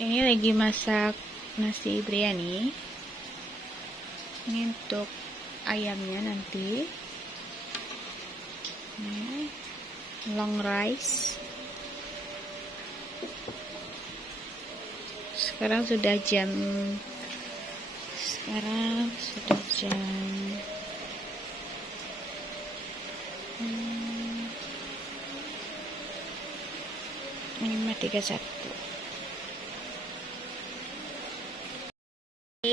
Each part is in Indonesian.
Ini lagi masak nasi biryani. Ini untuk ayamnya nanti. Ini long rice. Sekarang sudah jam 5.31.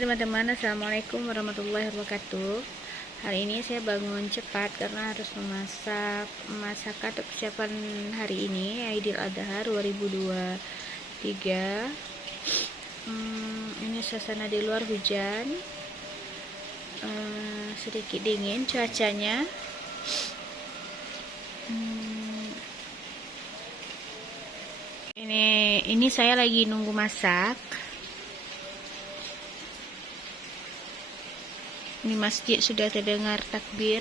Teman-teman, assalamualaikum warahmatullahi wabarakatuh. Hari ini saya bangun cepat karena harus memasak atau persiapan hari ini, Idul Adha 2023. Ini suasana di luar hujan, sedikit dingin cuacanya. Ini saya lagi nunggu masak. Di masjid sudah terdengar takbir.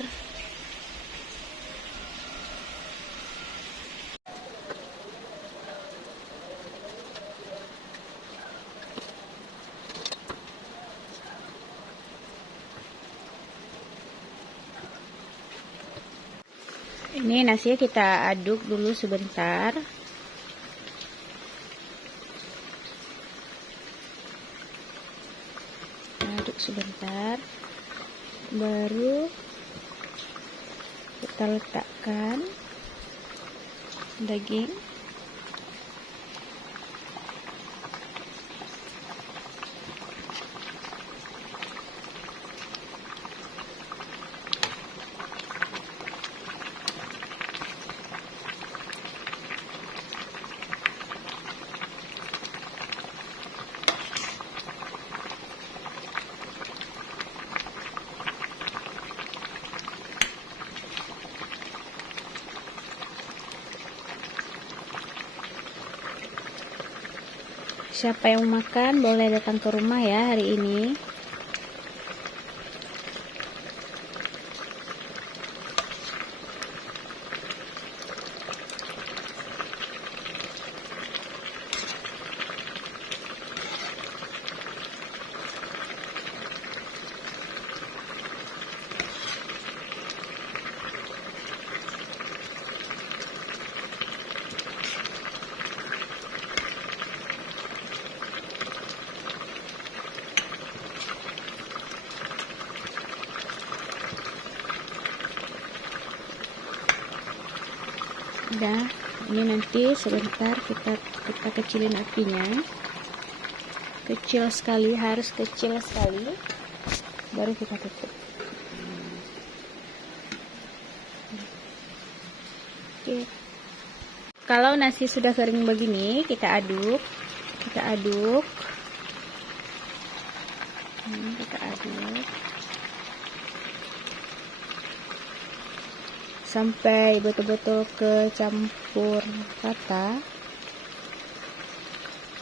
Ini nasinya kita aduk dulu sebentar. Aduk sebentar. Baru kita letakkan daging. Siapa yang mau makan boleh datang ke rumah ya hari ini. Udah, ini nanti sebentar kita kecilin apinya, kecil sekali, harus kecil sekali, baru kita tutup. Oke. Kalau nasi sudah kering begini, kita aduk sampai betul-betul kecampur rata.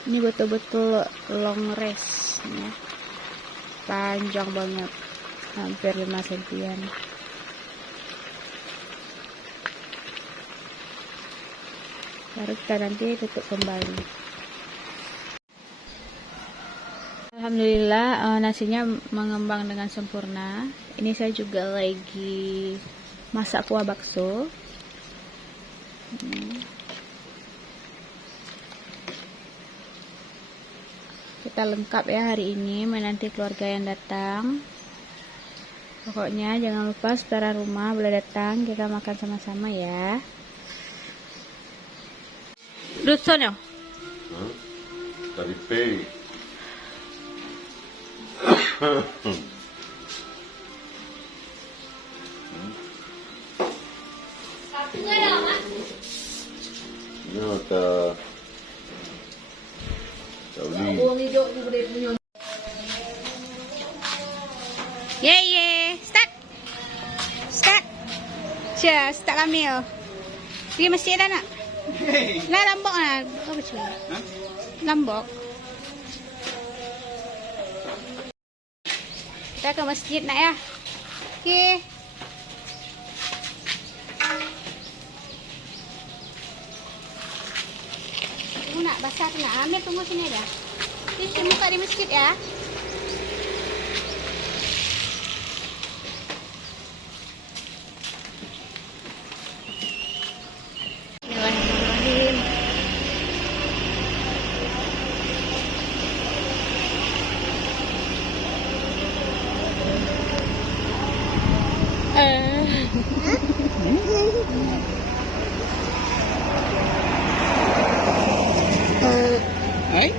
Ini betul-betul long rice ya. Panjang banget, hampir 5 cm. Baru kita nanti tutup kembali. Alhamdulillah, nasinya mengembang dengan sempurna. Ini saya juga lagi masak kuah bakso. Kita lengkap ya hari ini menanti keluarga yang datang. Pokoknya jangan lupa saudara rumah boleh datang, kita makan sama-sama ya. Rusonyo. Tadi pay. Start. Cia, start lamil. Pergi masjid dah nak. Lah lambok lah. Apa cuy? Lambok. Kita ke masjid nak ya. Okey. Nak basah kena. Ambil tunggu sini dah. Cuci muka di masjid ya. Bismillahirrahmanirrahim.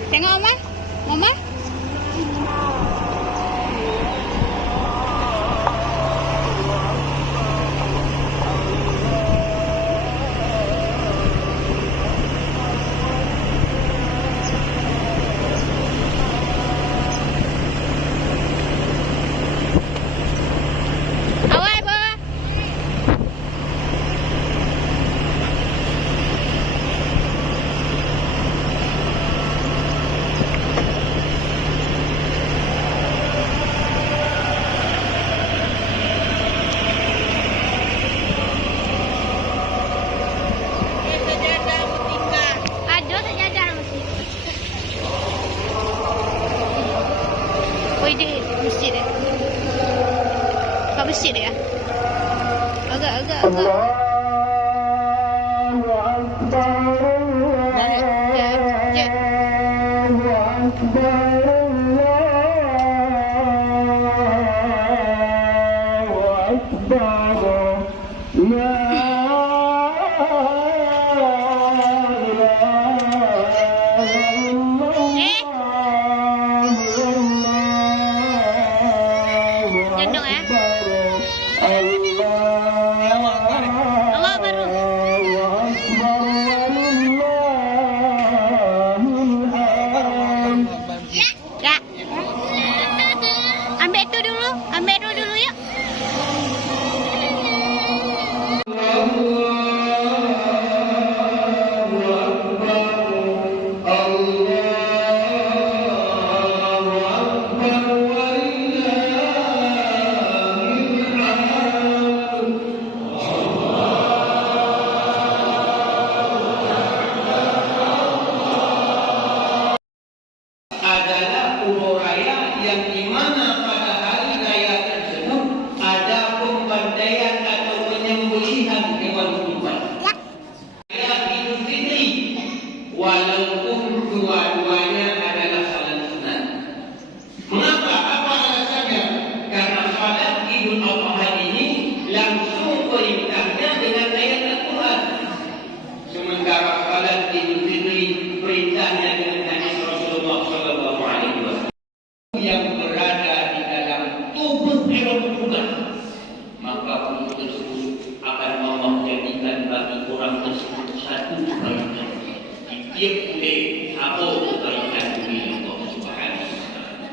Tengok Mama. Mama. Awal, Bo. Ada sejadah mesti. Oh, ini masjid dia. Kat masjid dia. Agak. Jep. Gendong ya. Allah baru. Ya. Ambil itu dulu. Ambil itu dulu yuk. Adalah kubur raya yang dimana pada hari raya tersebut ada pembantaian atau penyembelihan hewan kurban. Raya Idul Fitri, walaupun dua-duanya adalah salat sunat. Mengapa? Apa alasannya? Karena salat Idul Adha ini langsung perintahnya dengan ayat Al-Quran. Sementara salat Idul Fitri perintahnya dengan hadis Rasulullah Sallallahu Alaihi Wasallam yang berada di dalam tubuh hewan kurban, maka untuk tersebut akan Allah jadikan bagi orang tersebut satu kebaikan di tiap bulan atau kebaikan milik Allah Subhanahu Wa Taala.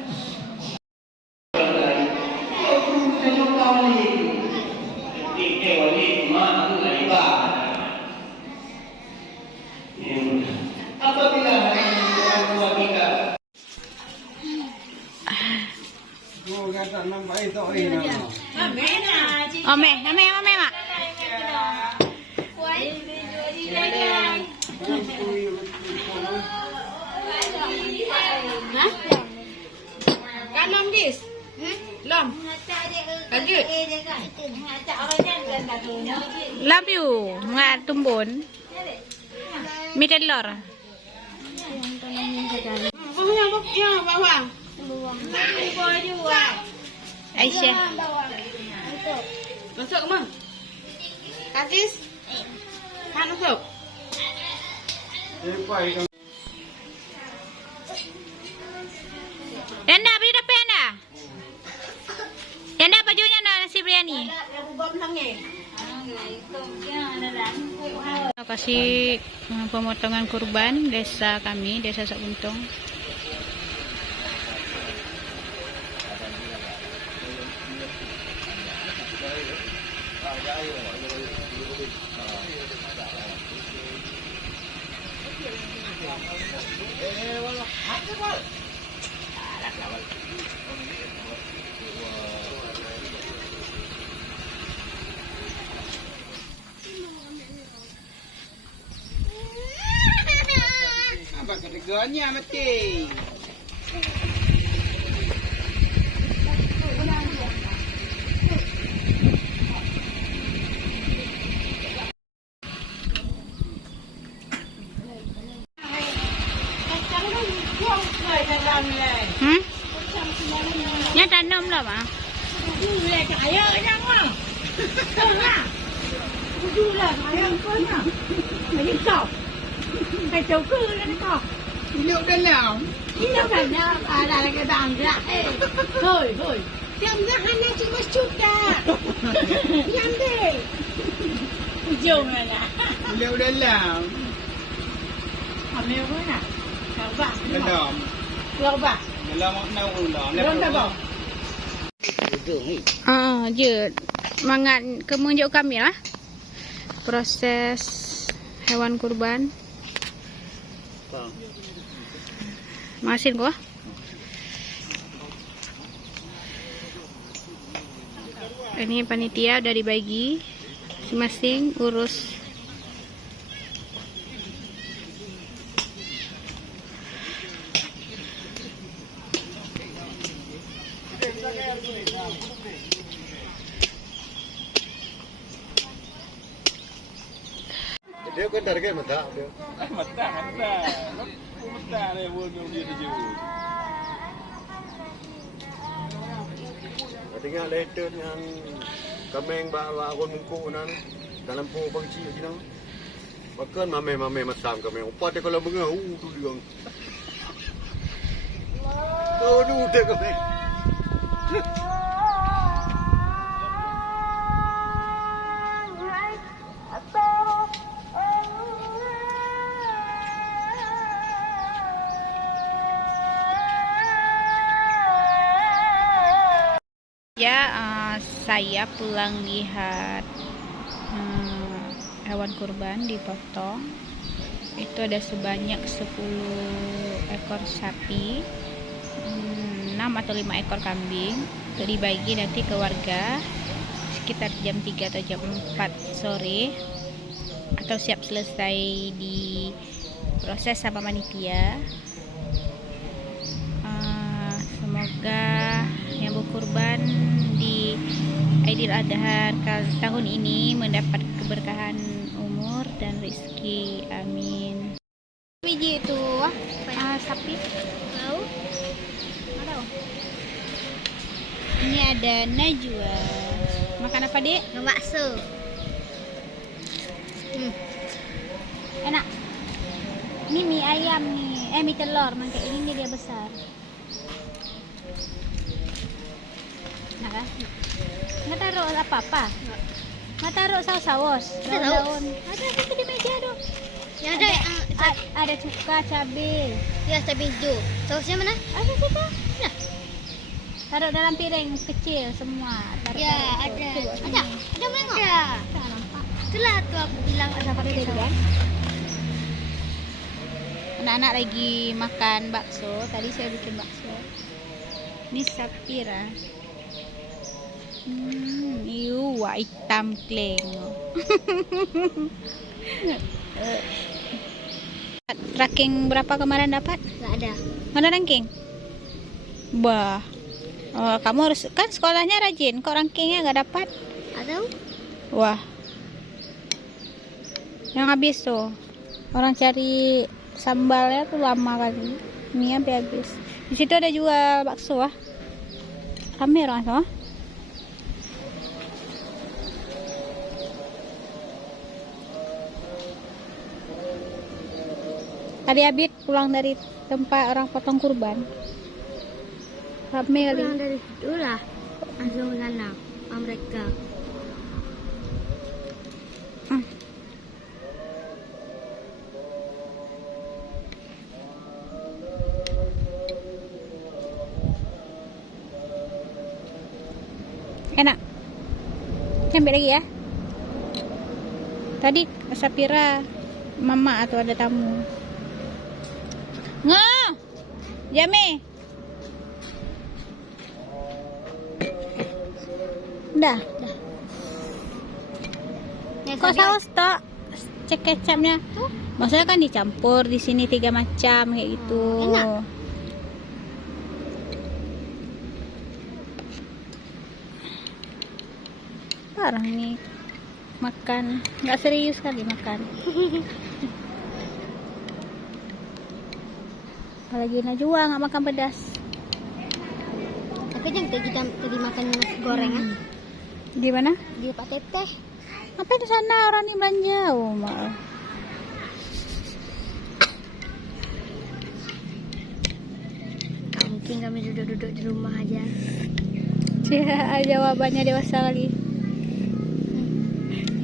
Apabila orang tua kita Ame, mak. Kan lom dis? Lom. Lanjut. Love you. Nggak tumbun. Mi telur. Yang bawah. Aisyah. Masuk ke mana? Kadis? Kan masuk? Yanda, beli dapat Yanda. Yanda bajunya nasi biryani. Terima kasih pemotongan kurban desa kami, Desa Sakbuntung. banyak mati. Nya tanam lah mah. Hidup dalam. Hidup dalam. Dalam. Dalam makna ulang. Je mangat kemunjuk kami lah proses hewan kurban. Masin gua. Ini panitia udah dibagi masing-masing urus. Dia kan dari kayak mata dia. Mata. Mata dia bunuh dia je. Tinggal letter yang kameng bawa akun muka nan dalam po bangci sini. Bahkan mame masam kameng. Upat dia kalau mengahu tu dia. Kau tu dia kameng. Ya, saya pulang lihat hewan kurban dipotong. Itu ada sebanyak 10 ekor sapi, 6 atau 5 ekor kambing. Itu dibagi nanti ke warga sekitar jam 3 atau jam 4 sore, atau siap selesai di proses sama panitia. Semoga yang berkurban di Aidil Adha tahun ini mendapat keberkahan umur dan rezeki. Amin. Biji itu sapi. Tahu? Tahu. Ini ada Najwa. Makan apa, Dek? Bakso. Enak. Ini mie ayam nih. Mie telur. Mangkak ini dia besar. Nggak taruh apa-apa? Nggak taruh saus-saus? Daun-daun? Ada itu di meja tuh. Ya ada. Ada cuka, cabai. Ya cabai hijau. Sausnya mana? Ada situ. Nah. Taruh dalam piring kecil semua. Ya ada. Ada melengok. Ya. Itulah tuh aku bilang ada pakai saus. Anak-anak lagi makan bakso. Tadi saya bikin bakso. Ini Sapira. Hitam kleng. Ranking berapa kemarin dapat? Nggak ada. Mana ranking? Bah. Oh, kamu harus kan sekolahnya rajin, kok rankingnya nggak dapat? Atau? Wah. Yang habis tuh. Orang cari sambalnya tuh lama kali. Mie sampai habis. Di situ ada jual bakso ah. Rame orang semua. Tadi Abid pulang dari tempat orang potong kurban. Rame kali. Pulang dari situ lah. Langsung ke sana. Mereka. Enak. Ambil lagi ya. Tadi Sapira mama atau ada tamu. Ngah. Jami. Dah. Ya, Kok saus tok? Cek kecapnya. Tuh. Maksudnya kan dicampur di sini 3 macam kayak gitu. Enak. Parah nih makan, nggak serius kali makan. Apalagi Najwa nggak makan pedas. Tapi jangan kita tadi makan nasi goreng ya. Gimana? Di Pak Teteh. Apa di sana orang nih belanja? Oh, maaf. Gak mungkin kami duduk-duduk di rumah aja. Ya, jawabannya dewasa kali.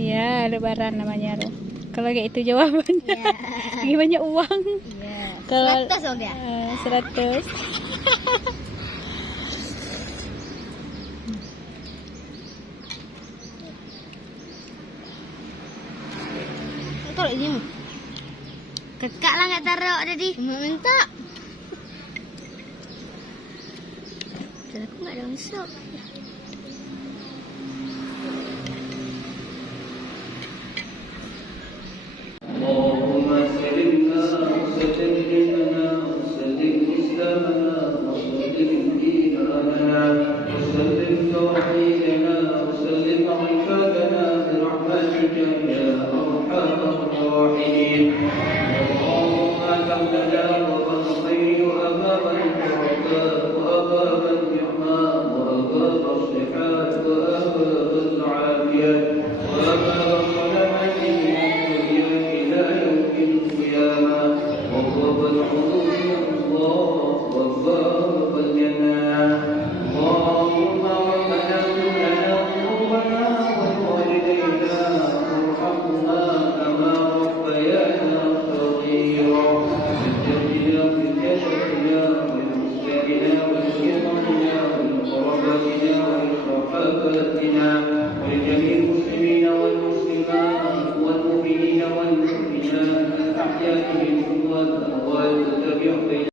Ya, lebaran namanya loh. Kalau kayak itu jawabannya. Iya. Lagi banyak uang. Iya. Kalau 100 dong dia. 100. Taruh ini. Kekak lah nggak taruh ada di. Minta. Dan aku nggak ada unsur. اللهم سلمنا وسلم ديننا وسلم إسلامنا وسلم إيماننا وسلم توحيدنا وسلم عبادنا برحمتك يا أرحم الراحمين. اللهم كملنا وبن الخير وأباب البركات وأباب النعماء وأباب الصحات وأباب العافية وأباب الصلوات إلى يوم القيامة وأبواب الحضور الله وأبواب الجنة. اللهم ربنا اغفر لنا ذنوبنا ولوالدينا وارحمهما كما ربيانا صغيرا. بالجدنا وبالجسدنا وبالمسلمنا وبالشيطاننا وبالقراباتنا وبالصحاباتنا ولجميع المسلمين والمسلمات والمؤمنين والمؤمنات الأحياء منهم والأموات. تتبع بين